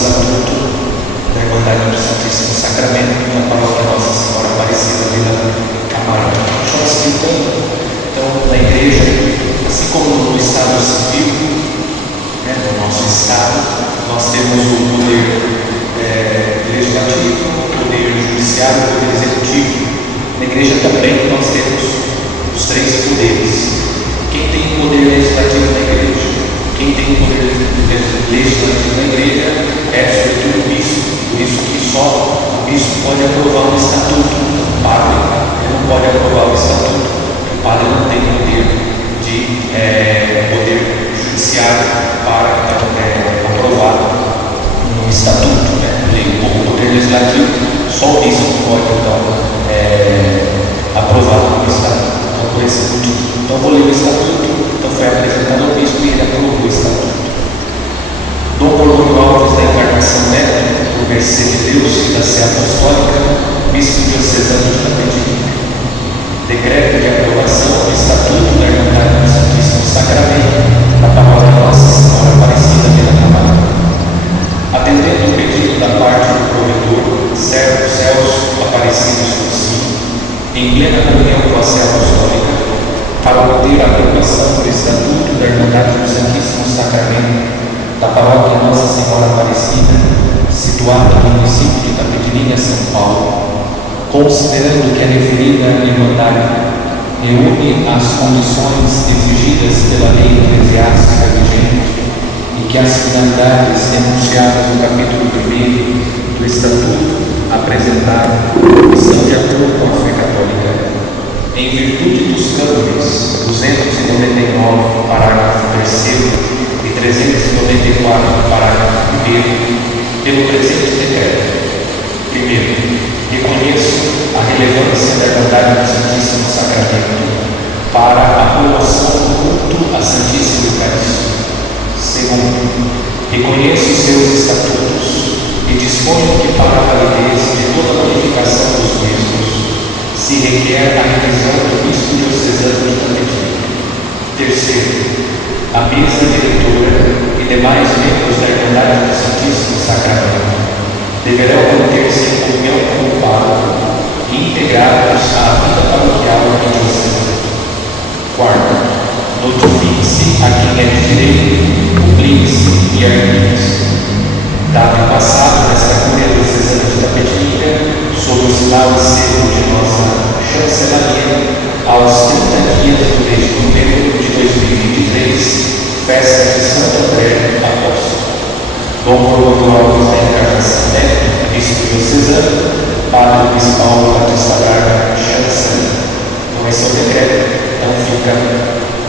estatuto da Irmandade do Santíssimo Sacramento da Paróquia Nossa Senhora Aparecida de Camarão. Estou explicando, então, na igreja, assim como no Estado civil, no nosso Estado, nós temos o poder legislativo, o poder judiciário e o poder executivo. Na igreja também nós temos os três poderes. Quem tem o poder legislativo na igreja? Quem tem o poder legislativo na igreja é sobretudo o bispo. Por isso que só o bispo pode aprovar um estatuto. O padre não pode aprovar o estatuto. O padre não tem poder de poder judiciário para aprovar um estatuto, o poder legislativo, só o bispo pode aprovar o estatuto. Então, por esse motivo. Então, vou ler o estatuto. Então, foi apresentado ao bispo e ele aprovou o estatuto. Dom Borgognoni Alves da Encarnação Neto, por mercê de Deus e da Sé Apostólica, bispo diocesano de Tapetininga. Decreto de aprovação do estatuto da Irmandade do Santíssimo Sacramento da Paróquia Nossa Senhora Aparecida de Camarão. Atendendo o pedido da parte do provedor, servo Celso Aparecido Sucim, em plena comunhão com a Sé Apostólica, para obter a aprovação do estatuto da Irmandade do Santíssimo Sacramento da Paróquia Nossa Senhora Aparecida, situada no município de Tapetininga, São Paulo, considerando que a referida Irmandade reúne as condições exigidas pela lei eclesiástica vigente e que as finalidades enunciadas no capítulo 1 do Estatuto apresentado estão de acordo com a fé católica, em virtude dos cânones 299, parágrafo 3º, e 394, parágrafo 1º, pelo presente decreto. Primeiro, reconheço a relevância da Irmandade do Santíssimo Sacramento para a promoção do culto à Santíssima Eucaristia. Segundo, reconheço seus estatutos e disponho que para a validez de toda a modificação dos mesmos se requer a revisão do bispo diocesano de Tapetininga. Terceiro, a mesa diretora e demais membros da Irmandade do Santíssimo Sacramento deverão manter-se em comunhão com o padre e integrados à vida paroquial da diocese. Quarto, notifique-se a quem é de direito, o príncipe e a arquídice. Dado passado nesta Cúria Diocesana de Tapetininga, sob o sinal e selo de nossa chancelaria, aos 30 dias do mês de novembro de 2023, festa de Santo André Apóstolo. Dom Borgognoni Alves da Encarnação Neto, bispo diocesano, padre Luiz Paulo Batista Braga, chanceler. Então, esse é o decreto. Então, fica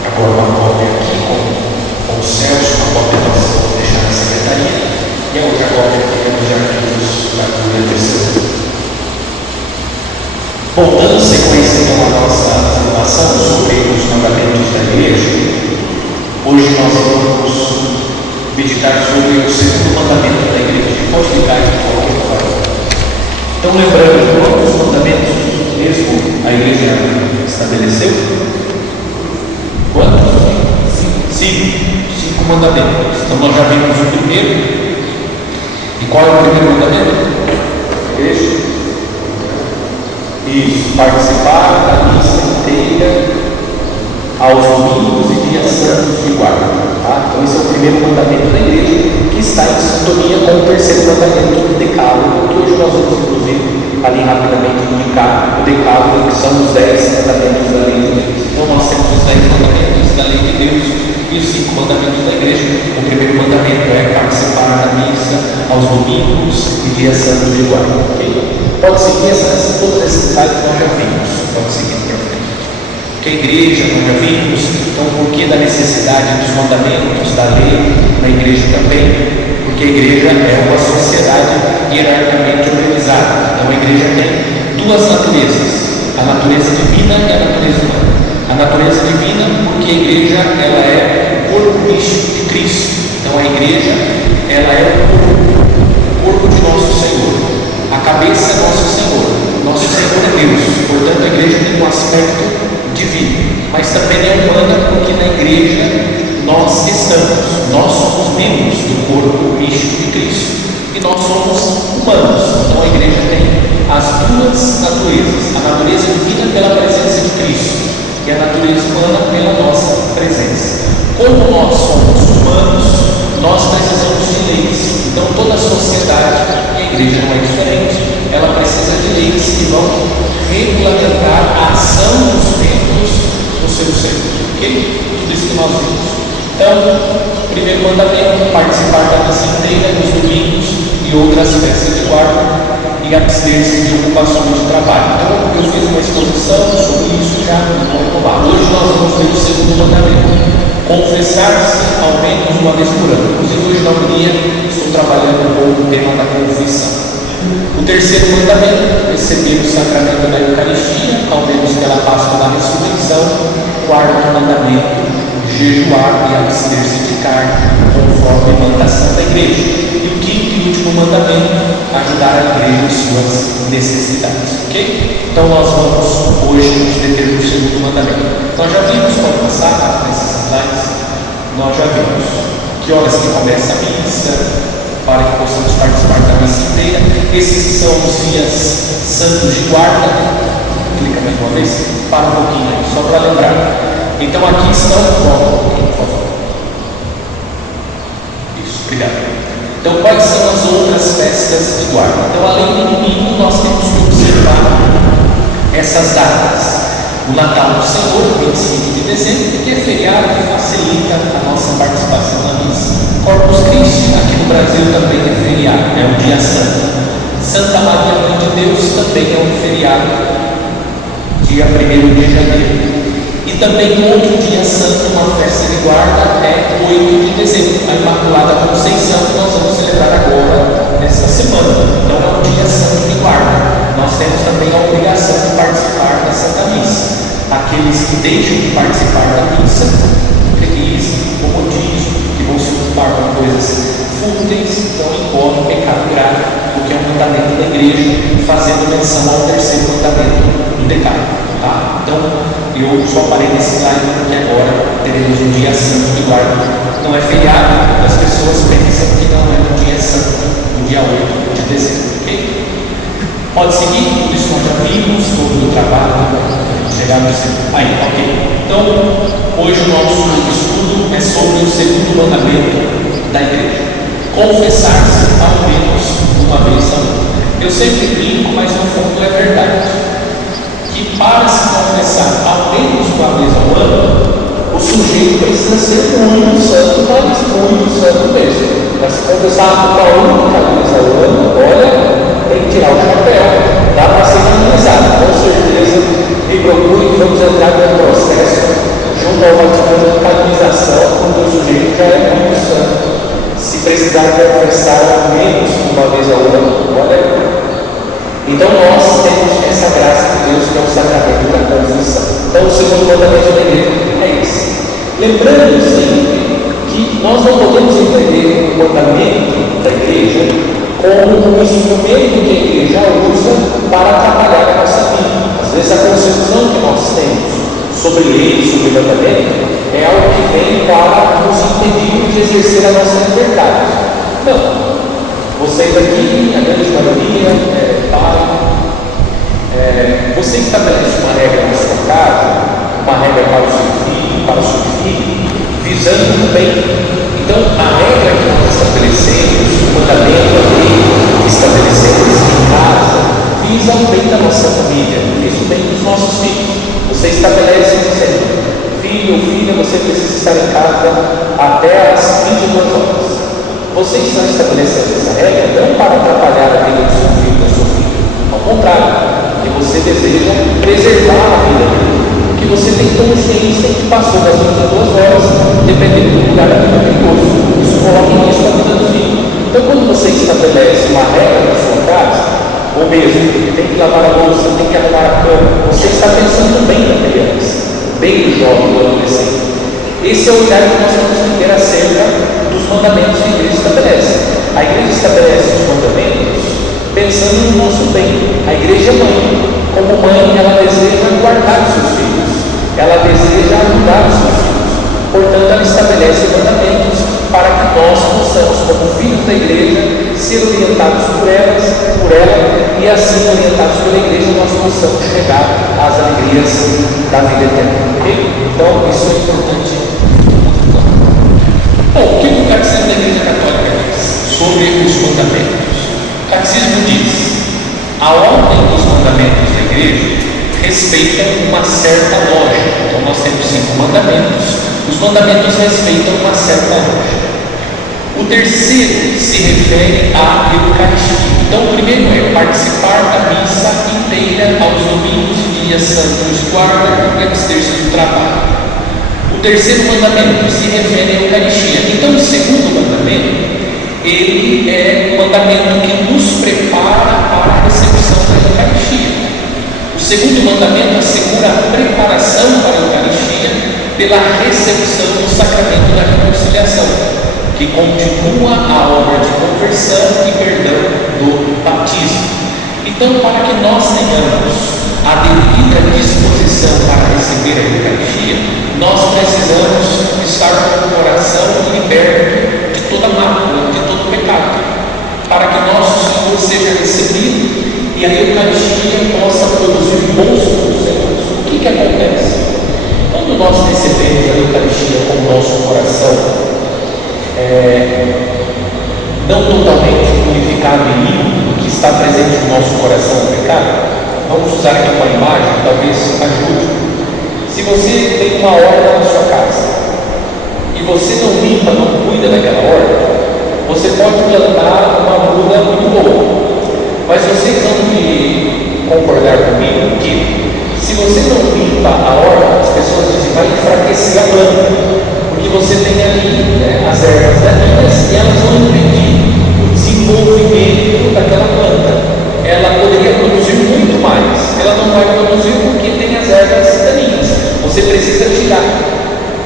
agora uma cópia aqui com o Celso, uma cópia nós vamos deixar na secretaria, e a outra cópia fica nos arquivos da Cúria Diocesana. Bom, dando sequência então à nossa formação sobre os mandamentos da igreja, hoje nós vamos meditar sobre o segundo mandamento da igreja. Pode ficar aqui qualquer coisa. Então, lembrando, quantos mandamentos mesmo a igreja estabeleceu? Quantos? Cinco mandamentos. Então, nós já vimos o primeiro. E qual é o primeiro mandamento? Igreja? Isso, participar da missa inteira aos domingos e dias santos de guarda. Tá? Então, esse é o primeiro mandamento da igreja, que está em sintonia com o terceiro mandamento do Decálogo, que hoje nós vamos, inclusive, ali rapidamente indicar o Decálogo, que são os 10 mandamentos da lei de Deus. Então, nós temos os 10 mandamentos da lei de Deus e os 5 mandamentos da igreja. O primeiro mandamento é participar da missa aos domingos e dias santos de guarda. Okay? Pode seguir todos esses detalhes que nós já vimos. Pode seguir para frente. Que a igreja, nós já vimos, então por que da necessidade dos mandamentos, da lei, na igreja também? Porque a igreja é uma sociedade hierarquicamente organizada. Então a igreja tem duas naturezas, a natureza divina e a natureza humana. A natureza divina, porque a igreja ela é o corpo místico de Cristo. Então a igreja ela é o corpo de nosso Senhor. A cabeça é nosso Senhor. Nosso Senhor é Deus. Portanto, a igreja tem um aspecto divino, mas também é humana, porque na igreja nós estamos, nós somos membros do corpo místico de Cristo. e nós somos humanos. Então a igreja tem as duas naturezas: a natureza divina pela presença de Cristo e a natureza humana pela nossa presença. Como nós somos humanos, nós precisamos de leis. Então toda a sociedade, e a igreja não é diferente, ela precisa de leis que vão regulamentar a ação dos membros do seu serviço. Ok? Tudo isso que nós vimos. Então, primeiro mandamento: participar da missa inteira nos domingos e outras festas de guarda e abster-se de ocupações de trabalho. Então, eu fiz uma exposição sobre isso já no Corcovado. Hoje nós vamos ver o segundo mandamento: confessar-se ao menos uma vez por ano. Inclusive, hoje na homilia estou trabalhando um pouco o tema da confissão. O terceiro mandamento: receber o sacramento da Eucaristia, ao menos pela Páscoa da Ressurreição. Quarto mandamento: jejuar e abster-se de carne, conforme a manda a Santa Igreja. E o quinto e último mandamento: ajudar a igreja em suas necessidades. Ok? Então nós vamos hoje nos deter no segundo mandamento. Nós já vimos, pode passar nesses slides, nós já vimos que horas que começa a missa, para que possamos participar da missa inteira. Esses são os dias santos de guarda. Clica mais uma vez, para um pouquinho aí, só para lembrar. Então aqui estão, por favor. Isso, obrigado. Então quais são as outras festas de guarda? Então, além do domingo, nós temos que observar essas datas. O Natal do Senhor, 25 de dezembro, que é feriado que facilita a nossa participação na missa. Corpus Christi, aqui no Brasil, também é feriado, é um dia santo. Santa Maria, Mãe de Deus, também é um feriado, dia 1º de janeiro. E também no outro dia santo, uma festa de guarda, é 8 de dezembro, a Imaculada Conceição, que nós vamos celebrar agora, nessa semana. Então é um dia santo de guarda. Nós temos também a obrigação de participar da Santa Missa. Aqueles que deixam de participar da missa, preguiça, comodismo, que vão se ocupar com coisas fúteis, então incorrem pecado grave, porque é um mandamento da igreja, fazendo menção ao terceiro mandamento do decálogo. Tá? Então, eu só parei nesse slide porque agora teremos um dia santo de guarda. Não é feriado, as pessoas pensam que não é um dia santo, no dia 8 de dezembro. Okay? Pode seguir, tudo isso nós já vimos, todo o trabalho. Aí, ok. Então, hoje o nosso estudo é sobre o segundo mandamento da igreja: confessar-se ao menos uma vez ao ano. Eu sempre brinco, mas no fundo é verdade, que para se confessar ao menos uma vez ao ano, o sujeito precisa ser muito santo, mas muito santo mesmo. Para se confessar uma única vez ao ano, olha, tem que tirar o chapéu, dá para ser canonizado, com certeza. Me procure que vamos entrar no processo junto ao Vaticano de canonização, quando o sujeito já é muito santo. Se precisar confessar ao menos uma vez ao ano, olha. Então nós temos essa graça de Deus, que é o sacramento da confissão. Então o segundo mandamento da igreja é esse. Lembrando sempre que nós não podemos entender o mandamento da igreja como um instrumento que a igreja usa para atrapalhar a nossa vida. Às vezes a concepção que nós temos sobre lei, sobre mandamento, é algo que vem para nos impedir de exercer a nossa liberdade. Não. Vocês aqui, a grande maioria, você estabelece uma regra na sua casa, uma regra para o seu filho, para o seu filho, visando o bem. Então, a regra que nós estabelecemos, o mandamento, a lei que estabelecemos em casa, visa o bem da nossa família, visa o bem dos nossos filhos. Você estabelece dizendo: filho ou filha, você precisa estar em casa até às 22 horas. Você está estabelecendo essa regra não para atrapalhar a vida do seu filho ou da sua filha. Ao contrário, que você deseja preservar a vida dele. Porque você tem consciência que passou das 22 horas, dependendo do lugar, é muito perigoso. Isso coloca em risco a vida do filho. Então, quando você estabelece uma regra na sua casa, ou mesmo, tem que lavar a louça, tem que arrumar a cama, você está pensando bem da criança, bem do jovem, do adolescente. Esse é o olhar que nós temos que ter acerca dos mandamentos que a igreja estabelece. A igreja estabelece os mandamentos pensando no nosso bem. A igreja é mãe. Como mãe, ela deseja guardar os seus filhos, ela deseja ajudar os seus filhos. Portanto, ela estabelece mandamentos para que nós possamos, como filhos da igreja, ser orientados por ela, e assim orientados pela igreja nós possamos chegar às alegrias da vida eterna. Ok? Então isso é importante. Bom, o que o Catecismo da Igreja Católica diz sobre os mandamentos? O Catecismo diz: a ordem dos mandamentos da igreja respeita uma certa lógica. Então nós temos 5 mandamentos. Os mandamentos respeitam uma certa lógica. O terceiro se refere à Eucaristia. Então, o primeiro é participar da missa inteira aos domingos e dias santos de guarda e abster-se do trabalho. O terceiro mandamento se refere à Eucaristia. Então, o segundo mandamento, ele é um mandamento que nos prepara para a recepção da Eucaristia. O segundo mandamento assegura a preparação para a Eucaristia pela recepção do sacramento da reconciliação, que continua a obra de conversão e perdão do batismo. Então, para que nós tenhamos a devida disposição para receber a Eucaristia, nós precisamos estar com o coração liberto de toda mácula, de todo pecado, para que nosso Senhor seja recebido e a Eucaristia possa produzir bons frutos. O que acontece? Quando nós recebemos a Eucaristia com o nosso coração não totalmente purificado e limpo, que está presente no nosso coração o pecado, vamos usar aqui uma imagem, talvez ajude. Se você tem uma horta na sua casa e você não limpa, não cuida daquela horta, você pode plantar uma muda muito boa, mas vocês vão me concordar comigo que se você não limpa a horta, as pessoas dizem, vai enfraquecer a planta, porque você tem ali as ervas daninhas e elas vão impedir o desenvolvimento daquela planta. Ela poderia produzir muito mais, ela não vai produzir porque tem as ervas daninhas. Você precisa tirar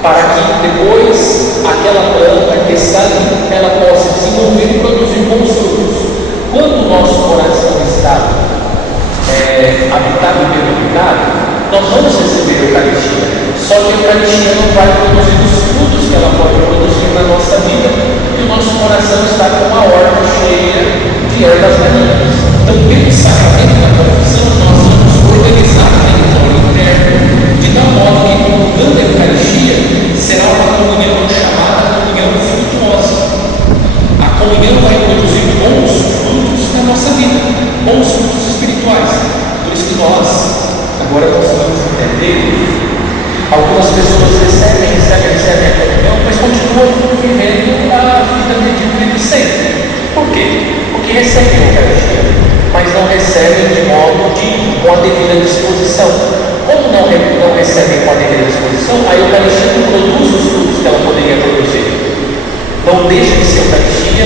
para que depois aquela planta que está ali, ela possa desenvolver e produzir bons frutos. Quando o nosso coração está habitado pelo pecado, nós vamos receber a Eucaristia, só que a Eucaristia não vai produzir os frutos que ela pode produzir na nossa vida, e o nosso coração está com uma horta cheia de ervas daninhas. Então, pelo sacramento da confissão, nós vamos organizar a território interno, de tal modo que, dando a Eucaristia, será uma comunhão chamada comunhão frutuosa. A comunhão vai produzir bons frutos na nossa vida, bons frutos espirituais. Por isso que nós, agora nós vamos entender, algumas pessoas recebem a comunhão, mas continuam vivendo a vida medíocre de sempre. Por quê? Porque recebem a Eucaristia, mas não recebem de modo digno, com a devida disposição. Como não recebem com a devida disposição, a Eucaristia não produz os frutos que ela poderia produzir. Não deixa de ser Eucaristia,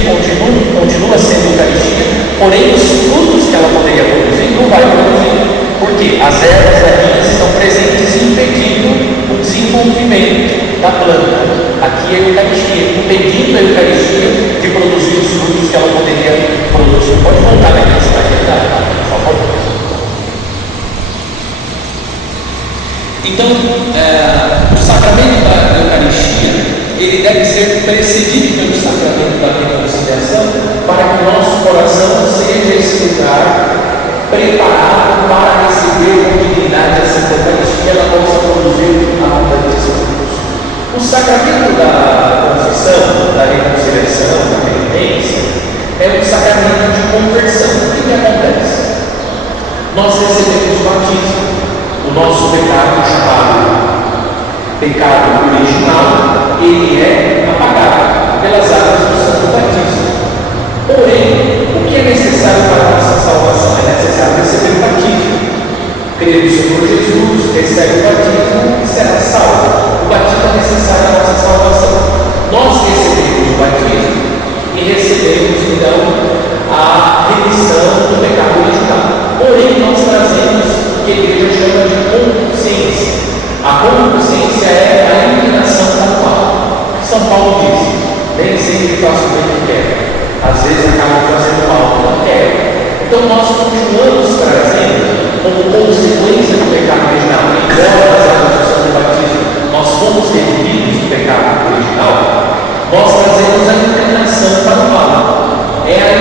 continua sendo Eucaristia, porém os frutos que ela poderia produzir não vai produzir. Porque as ervas daninhas estão presentes impedindo o desenvolvimento da planta. Aqui é a Eucaristia, impedindo a Eucaristia de produzir os frutos que ela poderia produzir. Pode voltar naquela slide, por favor. Então, o sacramento da Eucaristia, ele deve ser precedido pelo sacramento da reconciliação, para que o nosso coração seja esse lugar preparado para receber com dignidade essa Eucaristia e ela possa produzir abundantes frutos. O sacramento da confissão, da reconciliação, da penitência, é um sacramento de conversão. O que acontece? Nós recebemos o batismo, o nosso pecado chamado pecado original, ele é apagado pelas águas do santo batismo. Porém, o que é necessário para a nossa salvação? É necessário receber o batismo. Crer no Senhor Jesus, recebe o batismo e será salvo. O batismo é necessário à nossa salvação. Nós recebemos o batismo e recebemos então a remissão do pecado original. Porém, nós trazemos o que a igreja chama de consciência. A consciência é a inclinação anual. São Paulo diz: nem sempre faço o bem que quero, às vezes acabo fazendo mal que não quero. Então nós continuamos trazendo, como consequência do pecado original, embora as acusações do batismo nós fomos redimidos do pecado original, nós trazemos a inclinação para o mal. É a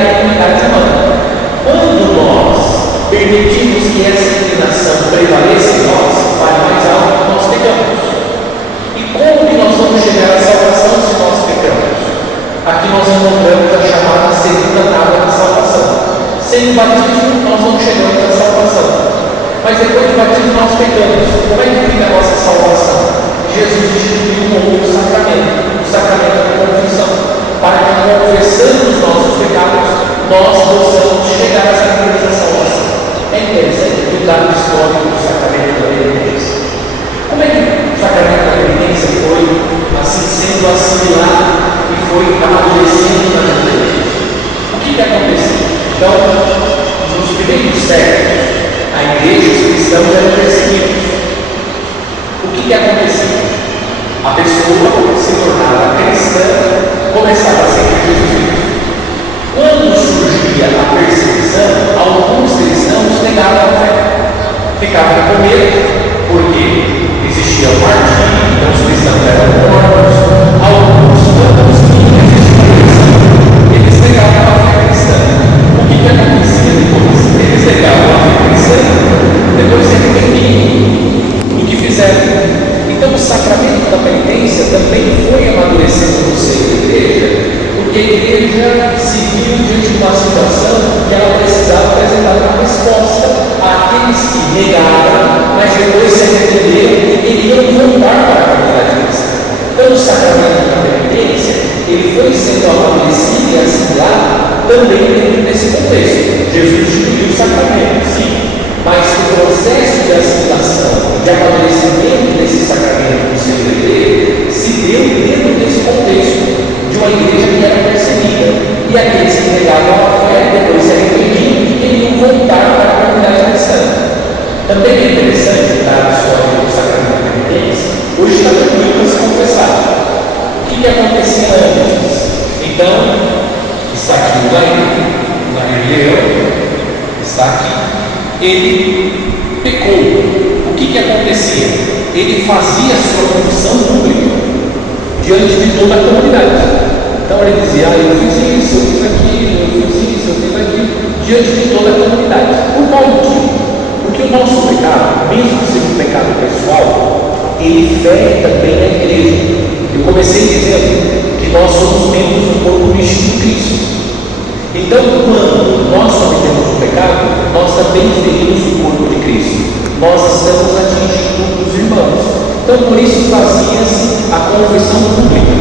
batismo nós não chegamos à salvação. Mas depois do batismo nós pecamos. Como é que fica a nossa salvação? Jesus instituiu um outro sacramento, o sacramento da confissão, para que, confessando os nossos pecados, nós possamos chegar à sacramento da salvação. É interessante que o dado histórico do sacramento da penitência. Como é que o sacramento da penitência foi assim sendo assimilado e foi amadurecendo na igreja? O que aconteceu? Então, nos primeiros séculos, a igreja e os cristãos eram perseguidos. O que acontecia? A pessoa se tornava cristã, começava a seguir Jesus. Quando surgia a perseguição, alguns cristãos negavam a fé. Ficavam com medo, porque existia o martírio, então os cristãos eram mortos. Alguns, quando tinham resistência, eles negavam a fé cristã. O que acontecia depois? Eles negavam a fé cristã, depois se arrependiam do que fizeram. Então o sacramento da penitência também foi amadurecendo no seio da igreja, porque a igreja se viu diante de uma situação que ela precisava apresentar uma resposta àqueles que negaram, mas depois se arrependeram e queriam voltar para a comunidade cristã. Então o sacramento da penitência ele foi sendo amadurecido e assimilado também dentro desse contexto. Jesus instituiu o sacramento, sim, mas o processo de assimilação, de amadurecimento desse sacramento no seio da igreja se deu dentro desse contexto de uma igreja que era perseguida. E aqueles que negavam a fé, depois se arrependiam e queriam voltar para a comunidade cristã. Também é interessante dar a história do sacramento da penitência. Hoje está tranquilo para se confessar. O que acontecia antes? Então, está aqui o Leão, está aqui. Ele pecou. O que acontecia? Ele fazia a sua confissão pública diante de toda a comunidade. Então ele dizia, eu fiz isso, eu fiz aquilo, eu fiz isso, eu fiz aquilo, diante de toda a comunidade. Por qual motivo? Porque o nosso pecado, mesmo sendo um pecado pessoal, ele fere também a igreja. Eu comecei dizendo que nós somos membros do corpo místico de Cristo. Então, quando nós cometemos o pecado, nós também ferimos o corpo de Cristo. Nós estamos atingindo os irmãos. Então, por isso fazia-se a confissão pública,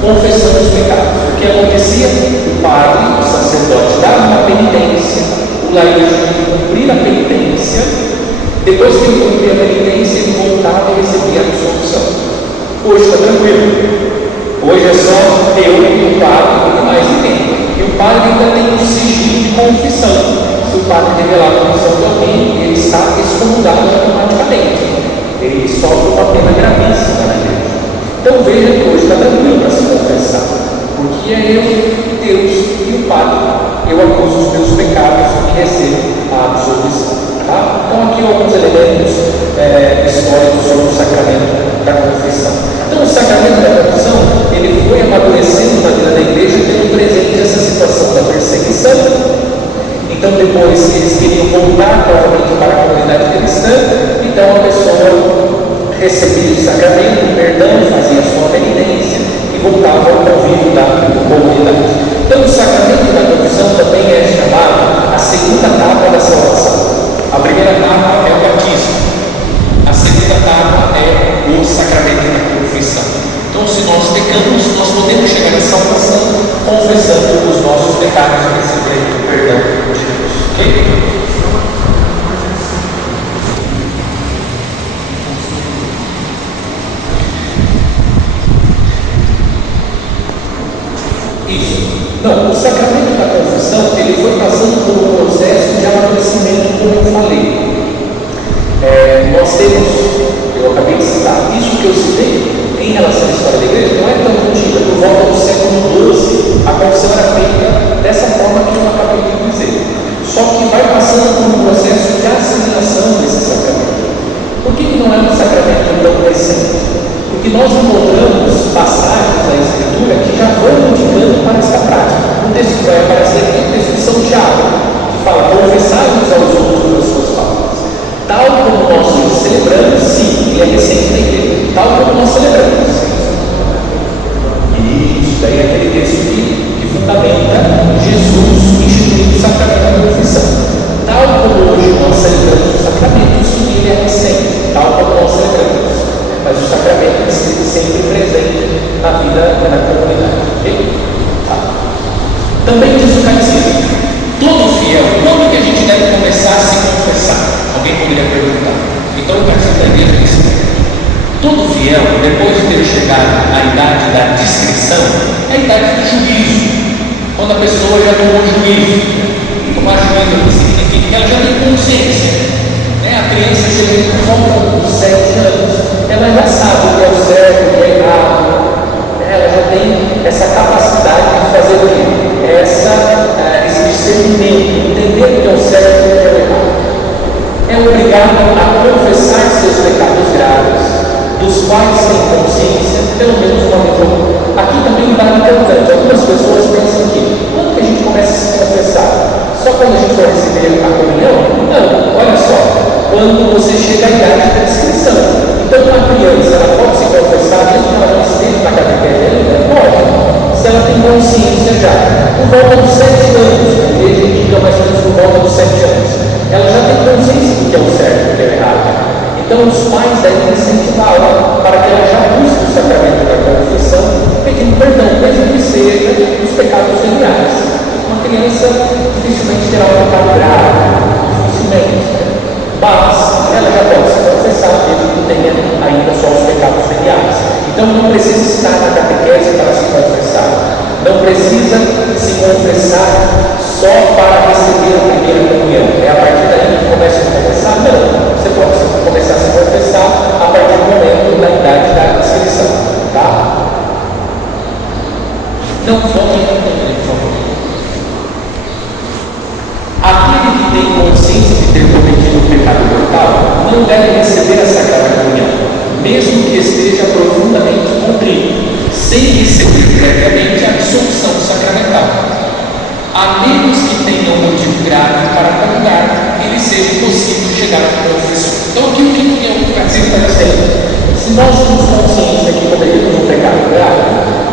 confessando os pecados. O que acontecia? O padre, o sacerdote, dava uma penitência, o laico tinha que cumprir a penitência. Depois que ele cumpria a penitência, ele voltava e recebia a absolução. Hoje está tranquilo. Hoje é só eu e o padre e mais ninguém. E o padre ainda tem um sigilo de confissão. Se o padre revelar a confissão de alguém, ele está excomungado automaticamente. Ele sofre uma pena gravíssima na igreja. Então veja que hoje está tranquilo para se confessar. Porque é eu, Deus e o padre. Eu acuso os meus pecados e recebo a absolvição. Tá? Então aqui alguns elementos históricos sobre o sacramento da confissão. Então o sacramento da confissão ele foi amadurecendo na vida da igreja, tendo presente essa situação da perseguição. Então depois eles queriam voltar novamente para a comunidade cristã, então a pessoa recebia o sacramento, o perdão, fazia a sua penitência e voltava ao convívio da comunidade. Então o sacramento da confissão também é chamado a segunda etapa da salvação. A primeira etapa é o batismo, a segunda etapa é o sacramento da confissão. Então, se nós pecamos, nós podemos chegar à salvação confessando os nossos pecados e recebendo o perdão de Deus. Ok? Isso. Não, o sacramento da confissão ele foi passando por um processo de amadurecimento, como eu falei. Nós temos, eu acabei de citar, isso que eu citei em relação à história da igreja não é tão antiga. Por volta do século XII, a confissão era feita dessa forma catecismo da igreja diz: todo fiel, depois de ter chegado à idade da discrição, é a idade do juízo, quando a pessoa já tomou juízo. Tomar juízo significa que ela já tem consciência, né? A criança chega com 7 anos, ela já sabe o que é o certo, o que é errado, ela já tem essa capacidade de fazer o quê? Esse discernimento, entender o que é o certo e o que é o errado. É obrigado a confessar seus pecados graves, dos quais sem consciência, pelo menos uma vez ou outra. Aqui também um dado importante: algumas pessoas pensam que quando que a gente começa a se confessar? Só quando a gente for receber a comunhão? Não, olha só, quando você chega à idade da inscrição. Então, uma criança, ela pode se confessar, mesmo que ela não esteja na catequese ainda? Pode, se ela tem consciência já. Por volta dos 7 anos, a igreja indica mais ou menos por volta dos 7 anos, ela já tem consciência do que é o certo e do que é o errado. Então, os pais devem incentivá-la para que ela já busque o sacramento da confissão, pedindo perdão, mesmo que seja dos pecados veniais. Uma criança dificilmente terá um pecado grave, dificilmente, mas ela já pode se confessar, mesmo que tenha ainda só os pecados veniais. Então não precisa estar na catequese para se confessar, não precisa se confessar só para receber a primeira comunhão. É a partir daí que começa a se confessar? Não, você pode começar a se confessar a partir do momento da idade da inscrição, tá? Não, vamos entender, por favor. Aquele que tem consciência de ter cometido um pecado mortal não deve receber a Sagrada Comunhão, mesmo que esteja profundamente contrito, sem receber previamente a absolução sacramental, a menos que tenha um motivo grave para comungar e lhe seja possível chegar à confissão. Então, aqui o que o catecismo está dizendo? Se nós temos consciência que cometemos um pecado grave,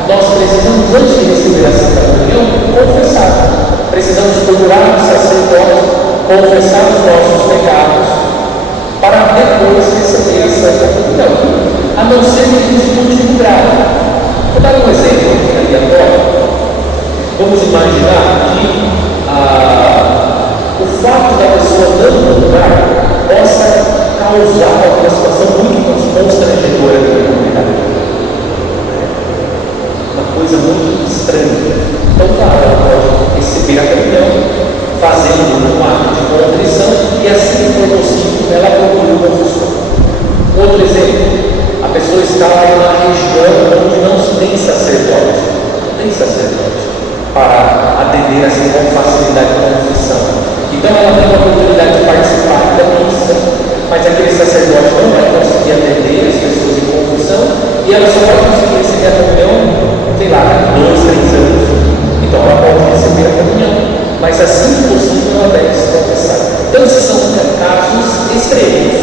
nós precisamos, antes de receber a Santa Comunhão, confessar. Precisamos procurar o sacerdote, confessar os nossos pecados, para depois receber a Santa Comunhão, a não ser que exista um motivo grave. Vou dar um exemplo aqui agora. Vamos imaginar que o fato da pessoa não comungar possa causar uma situação muito constrangedora na comunidade. Uma coisa muito estranha. Então, claro, ela pode receber a comunhão, fazendo um ato de contrição, e assim que for possível, ela procura o confessor. Outro exemplo: a pessoa está em uma região onde não tem sacerdote, para atender assim com facilidade a confissão. Então, ela tem a oportunidade de participar da missa, mas aquele sacerdote não vai conseguir atender as pessoas em confissão, e ela só vai conseguir receber a comunhão, sei lá, 2, 3 anos. Então ela pode receber a comunhão, mas assim que possível ela deve se confessar. Então esses são casos extremos.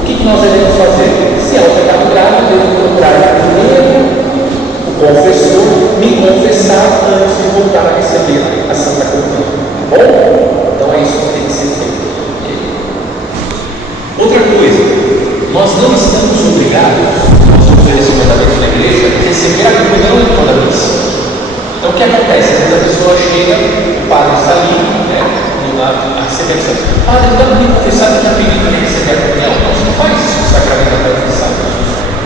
O que nós devemos fazer? Se é um pecado grave, eu devo procurar primeiro o confessor, me confessar antes de voltar a receber a Santa Comunhão. Bom? Então é isso que tem que ser feito. Outra coisa, nós não estamos obrigados, nós somos esse mandamento da igreja, a receber a comunhão em toda a missa. Então o que acontece? Quando a pessoa chega, o padre está ali, né, a recepção. Padre, não dá para me confessar que já pediu para receber a comunhão? Não, você não faz isso no sacramento da confissão.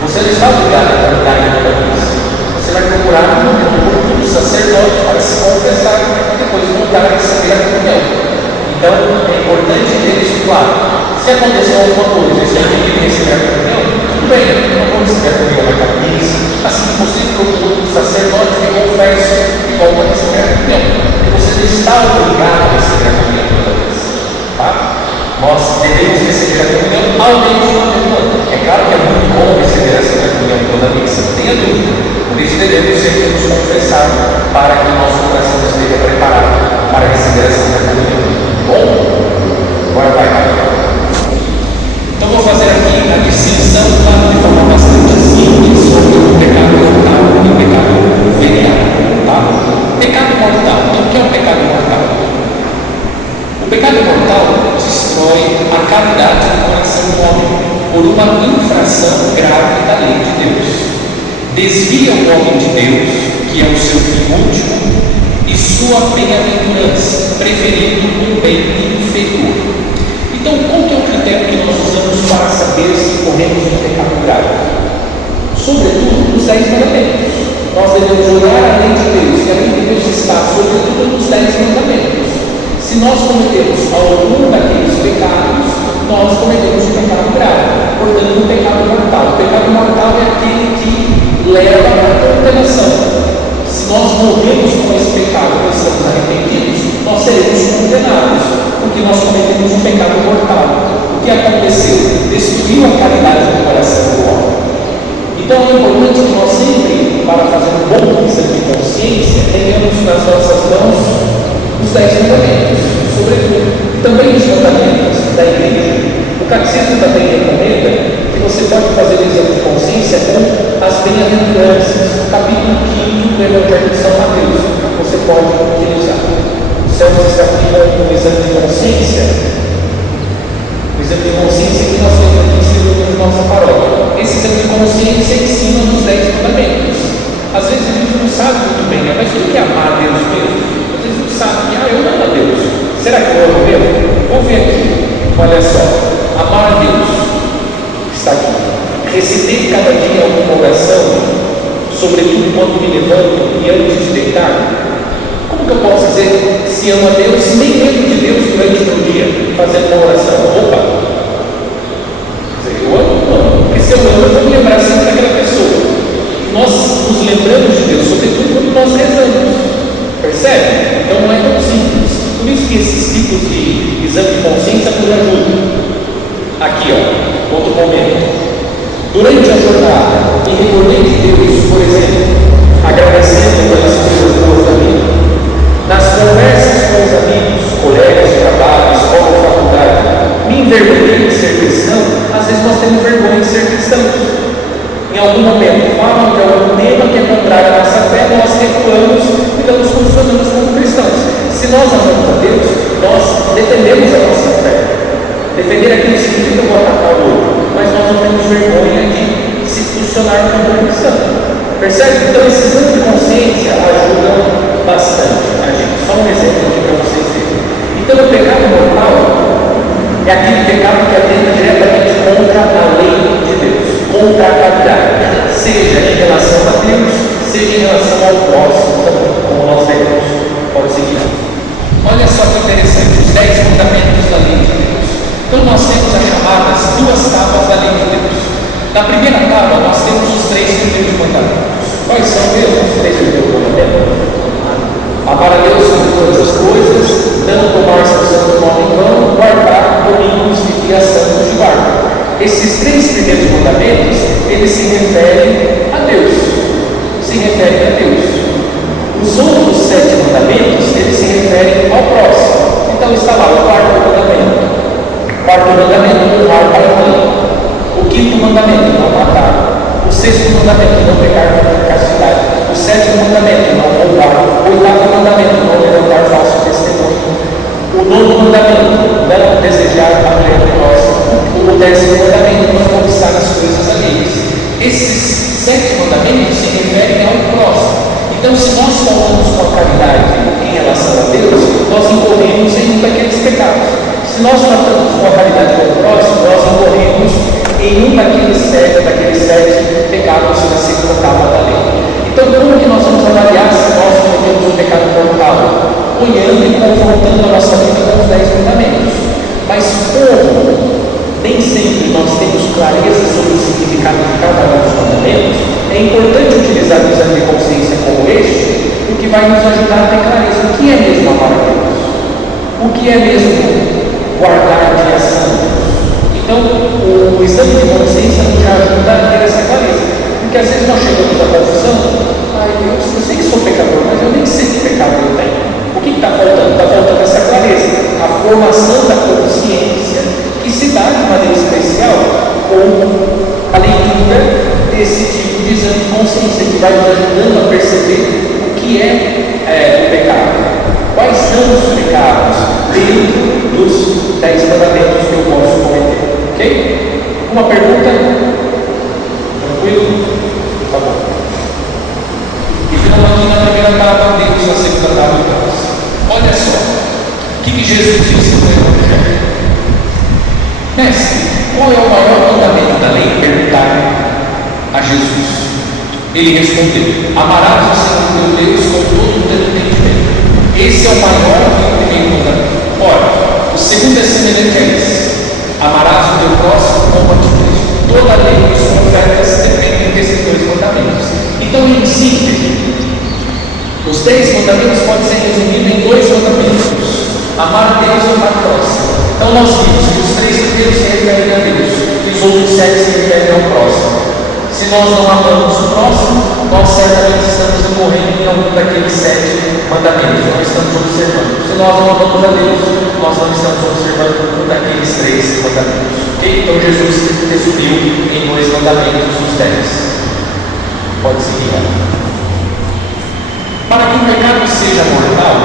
Você não está obrigado a comungar em toda a missa. Você vai procurar um momento do sacerdote para se confessar e depois voltar a receber a comunhão. Então é importante ter isso claro. Se acontecer alguma coisa, se eu tenho que receber a comunhão, tudo bem, eu não vou receber a comunhão na cabeça. Assim que você procura um sacerdote que confessa e volta a receber a comunhão. Você não está obrigado a receber a comunhão toda vez. Tá? Nós devemos receber a comunhão ao menos uma vez no ano. É claro que é muito bom receber a Santa Comunhão toda vez, não tenha dúvida. Por isso devemos sempre nos confessar para que o nosso coração esteja preparado para receber a Santa Comunhão. Bom? Agora vai. Então vou fazer aqui a distinção, claro, de forma bastante simples, sobre o pecado mortal e o pecado venial. Tá? Pecado mortal. Então o que é um pecado mortal? O pecado mortal destrói a caridade do coração do homem por uma infração grave da lei de Deus. Desvia o homem de Deus, que é o seu fim último, e sua bem-aventurança, preferindo um bem inferior. Então, qual que é o critério critério que nós usamos para saber se corremos um pecado grave? Sobretudo, os 10 mandamentos. Nós devemos olhar a lei de Deus, e a lei de Deus está sobretudo nos 10 mandamentos. Se nós cometemos algum daqueles pecados, nós cometemos um pecado grave, portanto, um pecado mortal. O pecado mortal é aquele que leva à condenação. Se nós morremos com esse pecado e estamos arrependidos, nós seremos condenados, porque nós cometemos um pecado mortal. O que aconteceu? Destruiu a caridade do coração do homem. Então é importante que nós sempre, para fazer um bom exame de consciência, tenhamos nas nossas mãos os 10 mandamentos, sobretudo, e também os mandamentos da igreja. O catecismo também recomenda que você pode fazer o exame de consciência com as bem-aventuranças, capítulo 5 do Evangelho de São Mateus. Você pode utilizar. O Celso está aqui com o exame de consciência. O exame de consciência que nós temos aqui em cima da nossa paróquia. Esse exame de consciência ensina nos 10 mandamentos. Às vezes a gente não sabe muito bem, mas o que é amar a Deus mesmo? Às vezes a gente sabe que eu amo a Deus. Será que eu amo mesmo? Vamos ver aqui. Olha só. Amar a Deus está aqui. Recitei cada dia alguma oração, sobretudo quando me levanto e antes de deitar. Como que eu posso dizer se amo a Deus, nem lembro de Deus durante o meu dia, fazendo uma oração? Opa! Eu amo, porque se eu amo, eu vou me lembrar sempre daquela pessoa. Nós nos lembramos de Deus, sobretudo quando nós rezamos. Percebe? Então não é tão simples. Por isso que esses tipos de exame de consciência nos ajudam. Aqui, outro momento. Durante a jornada, me recordei de Deus, por exemplo, agradecendo pelas coisas boas da vida. Nas conversas com os amigos, colegas de trabalho, escola, faculdade, me envergonhei de ser cristão. Às vezes nós temos vergonha de ser cristãos. Em algum momento falam de algum tema que é contrário à nossa fé, nós recuamos e não nos funcionamos como cristãos. Se nós amamos a Deus, nós defendemos a nossa fé. Defender aquilo significa vou atacar o outro, mas nós não temos vergonha de se funcionar como cristão. Percebe? Então, esse exame de consciência ajuda bastante a gente. Só um exemplo aqui para vocês verem. Então, o pecado mortal é aquele pecado que atenta diretamente contra a lei de Deus, contra a caridade, seja em relação a Deus, seja em relação ao próximo também, como nós veremos. Pode seguir. Olha só que interessante, os 10 fundamentos da lei de Deus. Então nós temos as chamadas 2 tábuas da lei de Deus. Na primeira tábua nós temos os 3 primeiros mandamentos. Quais são mesmo os 3 primeiros mandamentos? Amar a Deus sobre todas as coisas, não tomar seu santo nome em vão, guardar domingos e dias santos de guarda. Esses 3 primeiros mandamentos, eles se referem a Deus. Se referem a Deus. Os outros 7 mandamentos, eles se referem ao próximo. Então está lá o 4º mandamento. O 4º mandamento, honrar pai e mãe. O 5º mandamento, não matar. O 6º mandamento, não pecar contra a castidade. O 7º mandamento, não roubar. O 8º mandamento, não levantar falso testemunho. O 9º mandamento, não desejar a mulher do próximo. O 10º mandamento, não cobiçar as coisas alheias. Esses 7 mandamentos se referem ao próximo. Então, se nós falamos com a caridade em relação a Deus, nós incorremos em um daqueles pecados. Se nós tratamos com a caridade com o próximo, nós incorremos em um daqueles 7 pecados da segunda tábua da lei. Então, como que nós vamos avaliar se nós cometemos um pecado mortal? Olhando e confrontando a nossa vida com os 10 mandamentos. Mas como nem sempre nós temos clareza sobre o significado de cada um dos mandamentos, é importante utilizar o exame de consciência como este, o que vai nos ajudar a ter clareza. O que é mesmo amar a Deus? O que é mesmo guardar dias santos? Então, o exame de consciência nos ajuda a ter essa clareza. Porque às vezes nós chegamos à confusão, eu sei que sou pecador, mas eu nem sei que pecado eu tenho. O que está faltando? Está faltando essa clareza, a formação da consciência, que se dá de maneira especial com a leitura desse tipo de exame de consciência, que vai nos ajudando a perceber o que é o pecado. Quais são os pecados dentro dos 10 mandamentos que eu posso cometer? Ok? Uma pergunta? Tranquilo? Tá bom. E finalmente na primeira tábua, Deus na segunda tábua de nós. Olha só, o que Jesus disse no Evangelho? Mestre, qual é o maior mandamento da lei? Perguntaram a Jesus. Ele respondeu: amarás o Senhor teu Deus com todo o teu entendimento. Esse é o maior e o primeiro mandamento. Ora, o segundo é semelhante a esse: amarás o teu próximo como a ti mesmo. Toda a lei e os profetas dependem desses dois mandamentos. Então, em síntese, os 10 mandamentos podem ser resumidos em 2 mandamentos: amar a Deus e amar o próximo. Então nós vimos que os 3 primeiros se referem a Deus e os outros 7 se referem ao próximo. Se nós não amamos o próximo, nós certamente estamos incorrendo em algum daqueles 7 mandamentos, não estamos observando. Se nós não amamos a Deus, nós não estamos observando algum daqueles 3 mandamentos. Okay? Então Jesus resumiu em 2 mandamentos os 10. Pode seguir. Para que o pecado seja mortal,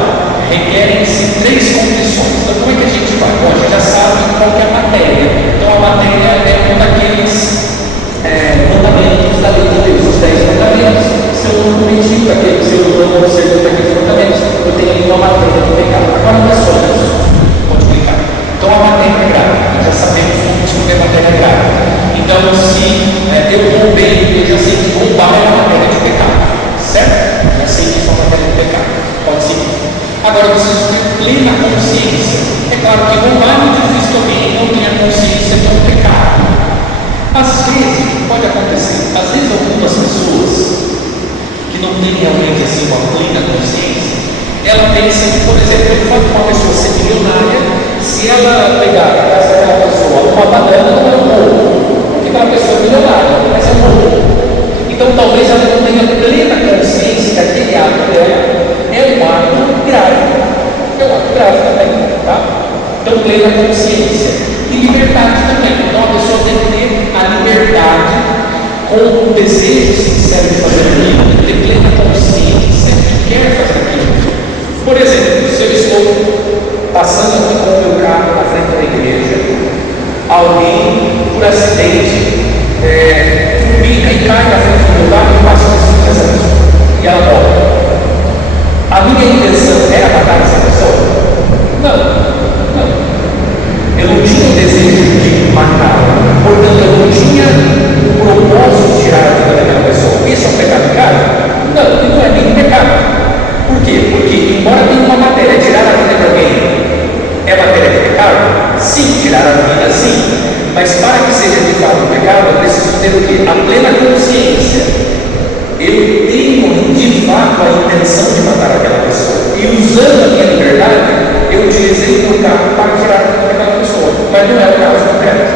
requerem-se 3 condições. Então, como é que a gente vai? Bom, a gente já sabe qual que é a matéria. Então, a matéria é um daqueles mandamentos da lei de Deus, os 10 mandamentos. Se eu não cometi aquele, se eu não observo aqueles mandamentos, eu tenho ali uma matéria do pecado. Agora, não é só isso. Pode explicar. Então, a matéria é grave. Já sabemos como descobrir a matéria grave. Então, se eu roubei, eu já sei que roubar é uma matéria de pecado. Certo? Já sei que isso é uma matéria de pecado. Pode seguir. Agora eu preciso ter plena consciência. É claro que roubar é muito difícil que alguém não tenha consciência de um pecado. Às vezes, pode acontecer, às vezes algumas pessoas que não têm realmente assim uma plena consciência, ela pensa que, por exemplo, eu falo com uma pessoa ser milionária, se ela pegar a casa daquela pessoa uma banana, não é um roubo, porque aquela pessoa é milionária, mas é um roubo. Então talvez ela não tenha plena consciência que aquele ato dela é um ato grave. É um ato grave também, tá? Então plena consciência. E liberdade também. Então a pessoa tem que ter a liberdade com o desejo sincero de fazer aquilo, tem que ter plena consciência de que quer fazer aquilo. Por exemplo, se eu estou passando aqui com o meu carro na frente da igreja, alguém, por acidente, fulmina e cai na frente do meu carro e passa por cima dessa pessoa. E ela morre. A minha intenção era matar essa pessoa? Não. Eu não tinha o desejo de matá-la. Portanto, eu não tinha o propósito de tirar a vida daquela pessoa. Isso é um pecado grave? Não é nenhum pecado. Por quê? Porque, embora tenha uma matéria, tirar a vida de alguém é matéria de pecado? Sim, tirar a vida, sim. Mas para que seja de fato um pecado, eu preciso ter o quê? A plena consciência. Eu tenho de fato a intenção de matar aquela pessoa. E usando a minha liberdade, eu utilizei o carro para tirar a vida daquela pessoa. Mas não é o caso concreto.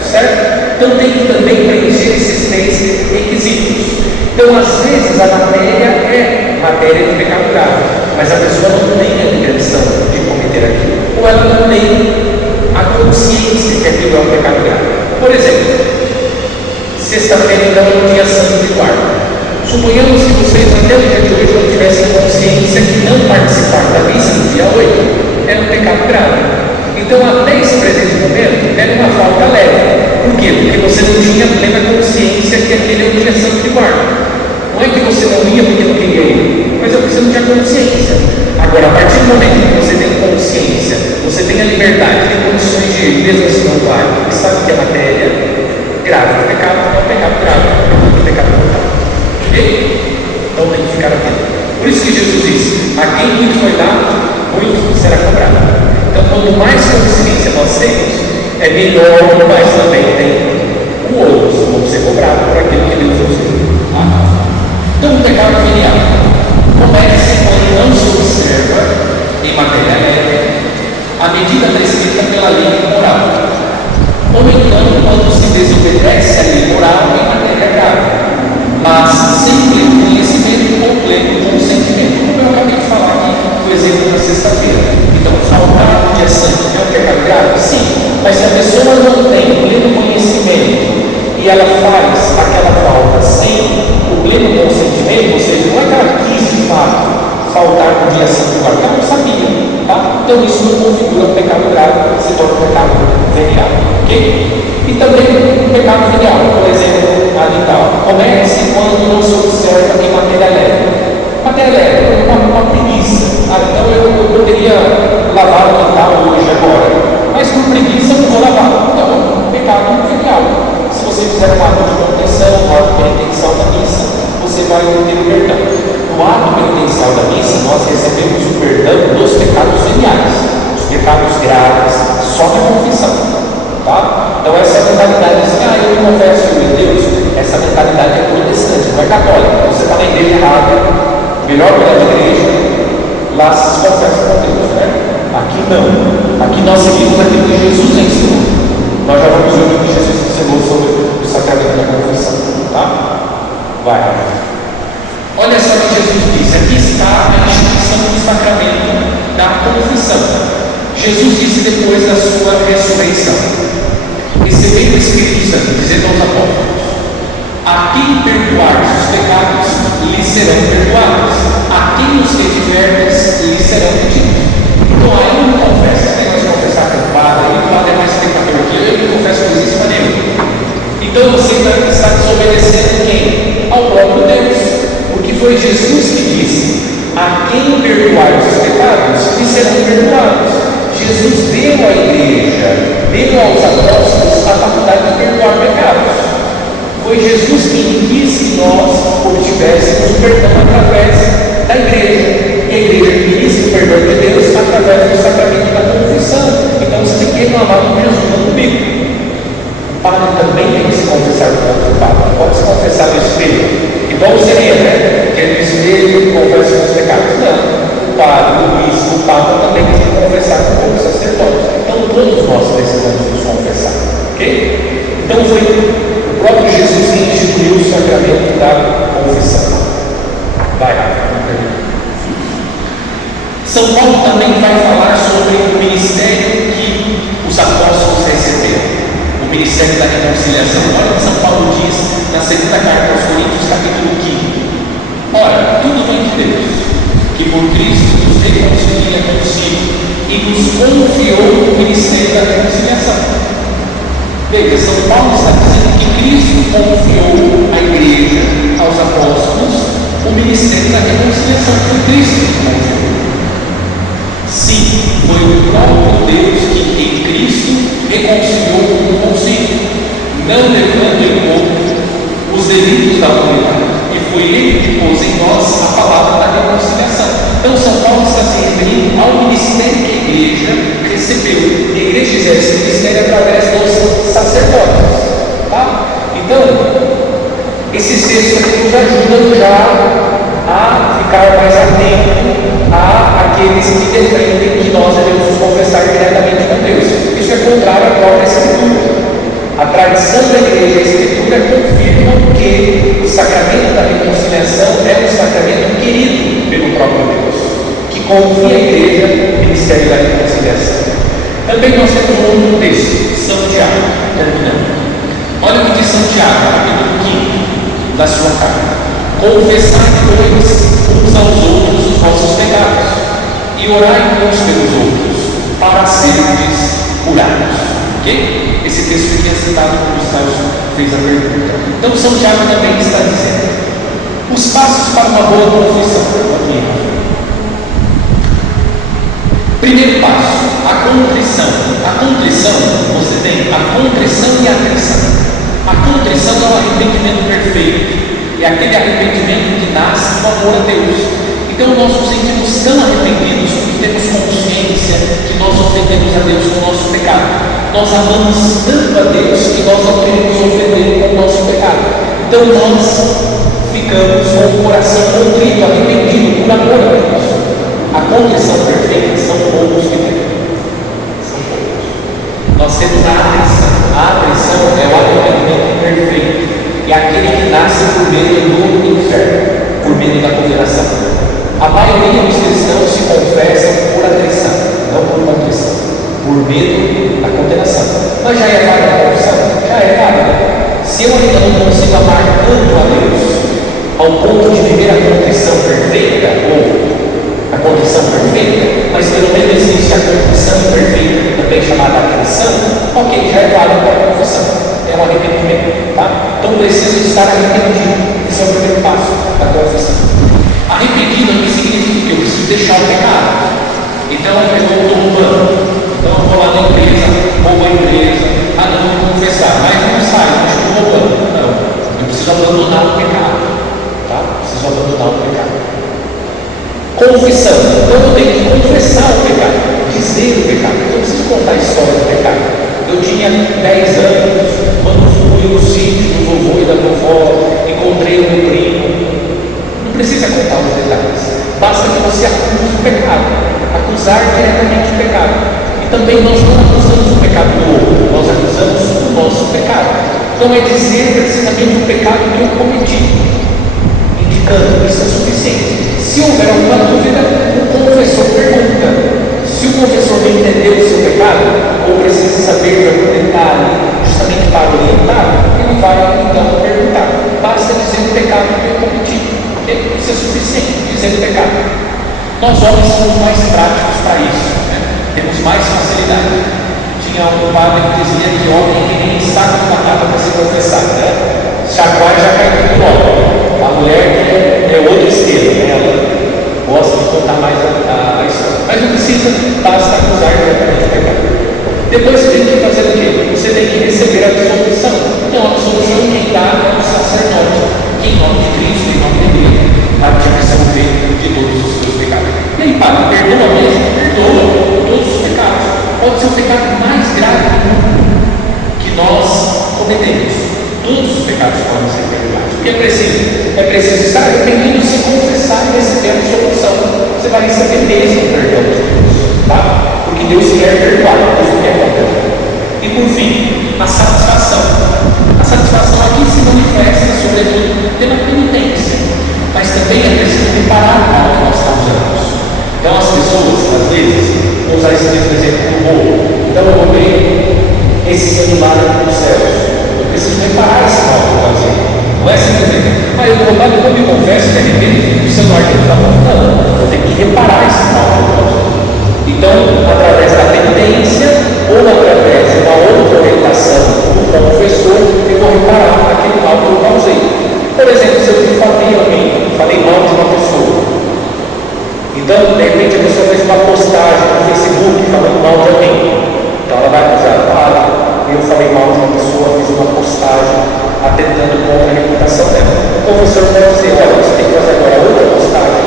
Certo? Então tem que também preencher esses 3 requisitos. Então, às vezes, a matéria é matéria de pecado grave, mas a pessoa não tem a intenção de cometer aquilo. Ou ela não tem a consciência que aquilo é um pecado grave. Por exemplo, sexta-feira então é um dia santo de guarda. Suponhamos que vocês até o dia de hoje não tivessem consciência que não participar da missa no dia 8 era um pecado grave. Então até esse presente momento era uma falta leve. Por quê? Porque você não tinha plena consciência que aquele é um dia santo de guarda. Não é que você não ia porque não queria ir, mas é porque você não tinha consciência. Agora, a partir do momento que você tem consciência, você tem a liberdade, tem condições de ir, mesmo assim não vai, e sabe que a matéria grave do pecado não é um pecado grave, é um pecado mortal. Ok? Então tem que ficar atento. Por isso que Jesus disse: a quem muito foi dado, muito será cobrado. Então, quanto mais consciência nós temos, é melhor, mas também tem o outro, vamos ser cobrados por aquilo que Deus nos deu. Então, o pecado venial começa quando não se observa em matéria leve a medida prescrita pela lei moral, ou então quando se desobedece a lei moral em matéria grave, mas sem pleno conhecimento ou pleno consentimento, como eu acabei de falar aqui no exemplo da sexta-feira. Então, faltar no dia santo é um pecado grave? Sim, mas se a pessoa não tem pleno conhecimento e ela faz aquela falta sem o pleno consentimento, ou seja, não é que ela quis de fato faltar no dia santo, ela não sabia, tá? Então isso não configura um pecado grave, se torna um pecado venial, ok? E também um pecado venial, por exemplo, ali tal, comece quando não se observa em matéria leve. Matéria leve, uma preguiça. Então eu poderia lavar o quintal hoje, agora, mas por preguiça eu não vou lavar. Então, católica, você está na igreja errada, melhor pela igreja, lá se confessa com Deus, né? Aqui não. Aqui nós seguimos aquilo que Jesus ensinou. Nós já vamos ver o que Jesus ensinou sobre o sacramento da confissão, tá? Vai. Olha só o que Jesus disse. Aqui está a instituição do sacramento da confissão. Jesus disse depois da sua ressurreição: recebei o Espírito Santo, dizendo aos apóstolos: a quem perdoardes os pecados, lhes serão perdoados; a quem os retiverdes, lhes serão retidos. Então aí não confessa, esse negócio de confessar com o padre é mais pecador que eu não confesso coisíssima nenhuma. Então você está desobedecendo quem? Ao próprio Deus, porque foi Jesus que disse: a quem perdoar os pecados, lhes serão perdoados. Jesus deu à igreja, deu aos apóstolos a faculdade de perdoar pecados. Foi Jesus quem quis que nós obtivéssemos perdão através da igreja. E a igreja quis o perdão de Deus através do sacramento da confissão. Então você tem que reclamar com Jesus, não comigo. O padre também tem que se confessar contra o padre. Não pode se confessar no espelho. Igual seria, né? Que é no espelho confessa os pecados. Não. O padre, o bispo, o papa também tem que confessar com os sacerdotes. Então todos nós precisamos nos confessar. Ok? Então foi o próprio Jesus que instituiu o sacramento da confissão. Vai lá. São Paulo também vai falar sobre o ministério que os apóstolos receberam, o ministério da reconciliação. Olha o que São Paulo diz na segunda carta aos Coríntios, capítulo 15. Ora, tudo vem de Deus, que por Cristo nos reconcilia consigo e nos confiou o ministério da reconciliação. Veja, São Paulo está dizendo que Cristo confiou à igreja, aos apóstolos, o ministério da reconciliação. Foi Cristo que confiou. Sim, foi o próprio Deus que em Cristo reconciliou consigo, não levando em conta os delitos da humanidade. E foi Ele que pôs em nós a palavra da reconciliação. Então São Paulo está se referindo ao ministério que a igreja recebeu. A igreja exerce o ministério através dos sacerdotes. Tá? Então, esses textos aqui nos ajudam já a ficar mais atento àqueles que defendem que nós devemos nos confessar diretamente com Deus. Isso é contrário à própria Escritura. A tradição da igreja e a Escritura confirmam que o sacramento da reconciliação é um sacramento querido pelo próprio Deus, que confia à igreja o ministério da reconciliação. Também nós temos um outro texto, São Tiago, terminando. Olha o que diz São Tiago, capítulo 5 da sua carta: confessai, pois, uns aos outros os vossos pecados, e orai uns pelos outros, para serdes curados. Ok? Esse texto aqui é citado quando o Celso fez a pergunta. Então, São Tiago também está dizendo os passos para uma boa confissão. Primeiro passo, a contrição. A contrição, você tem a contrição e a atrição. A contrição é o arrependimento perfeito. É aquele arrependimento que nasce do amor a Deus. Então nós nos sentimos tão arrependidos porque temos consciência que nós ofendemos a Deus com o nosso pecado. Nós amamos tanto a Deus que nós não queremos ofender com o nosso pecado. Então nós ficamos com o coração contrito, arrependido por amor a Deus. A contrição perfeita são poucos que tem. São poucos. Nós temos a atrição. A atrição é o arrependimento perfeito. É aquele que nasce por medo do inferno, por medo da condenação. A maioria dos cristãos se confessam por atrição, não por contrição, por medo da condenação. Mas já é válida a confissão? Já é válida. Se eu ainda não consigo amar tanto a Deus, ao ponto de viver a contrição perfeita, ou a contrição perfeita, mas pelo menos existe a contrição imperfeita, também chamada atrição, ok, já é válida a confissão. É um arrependimento, tá? Então preciso estar arrependido. Esse é o primeiro passo da confissão. Arrependido aqui significa que eu preciso deixar o pecado. Então eu estou roubando. Então eu vou lá na empresa, roubo a empresa. Ah, não, vou confessar, mas não sai, eu estou roubando. Não, eu preciso abandonar o pecado, tá? Preciso abandonar o pecado. Confissão. Então eu tenho que confessar o pecado, dizer o pecado. Eu não preciso contar a história do pecado. Eu tinha 10 anos, quando fui no sítio do vovô e da vovó, encontrei o meu primo, diretamente o pecado. E também nós não acusamos o pecado do outro, nós acusamos o nosso pecado. Então é dizer precisamente o pecado que eu cometi, indicando, isso é suficiente. Se houver alguma dúvida, o confessor pergunta. Se o confessor não entendeu o seu pecado, ou precisa saber de algum detalhe, justamente para orientar, ele vai então perguntar. Basta dizer o pecado que eu cometi. Isso é suficiente, dizer o pecado. Nós homens somos mais práticos para isso, né? Temos mais facilidade. Tinha um padre que dizia que homem que nem saco de batata para se confessar, né? Chacoalha já cai tudo logo. A mulher que é outro estilo, né? Ela gosta de contar mais a história. Mas não precisa, basta acusar diretamente o pecado. Depois você tem que fazer o quê? Você tem que receber a absolvição. Então a absolvição quem dá é o sacerdote, que em nome de Cristo, em nome de Deus, vai te absolver de todos os seus pecados. E aí, Padre, perdoa mesmo? Perdoa todos os pecados. Pode ser o pecado mais grave do mundo que nós cometemos. Todos os pecados podem ser perdoados. O que é preciso? É preciso estar arrependido, se confessar e receber a absolvição. Você vai receber mesmo o perdão de Deus, tá? Porque Deus quer perdoar, Deus não quer perdoar. E por fim, a satisfação. A satisfação aqui se manifesta, sobretudo, pela penitência, mas também é preciso reparar o mal que nós causamos. Então, as pessoas, às vezes, vou usar esse mesmo exemplo do roubo. Então, eu roubei esse celular aqui dos céus. Eu preciso reparar esse mal que eu causei. Não é simplesmente, eu vou roubar, eu me confesso, de repente, o celular que ele está falando. Não, eu tenho que reparar esse mal que eu causei. Então, através da penitência ou através de uma outra orientação do confessor, eu vou reparar aquele mal que eu causei. Por exemplo, se eu difamei alguém, falei mal de uma pessoa, então, de repente, a pessoa fez uma postagem no Facebook falando mal de alguém, então ela vai acusar, eu falei mal de uma pessoa, fiz uma postagem atentando contra a reputação dela. O confessor pode dizer, olha, você tem que fazer agora outra postagem,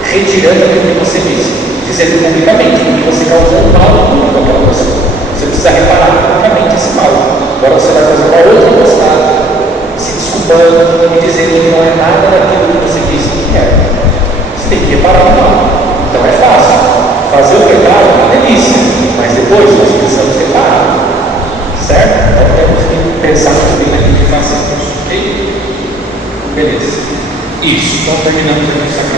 retirando aquilo que você disse, dizendo publicamente que você causou um mal público àquela pessoa. Você precisa reparar publicamente esse mal. Agora você vai fazer uma outra postagem, se desculpando e dizendo que não é nada daquilo que você disse que é. Você tem que reparar o mal. Então é fácil. Fazer o pecado é uma delícia, mas depois nós precisamos reparar. Certo? Então temos que pensar muito bem naquilo que fazemos. Ok? Beleza. Isso. Então terminamos aqui.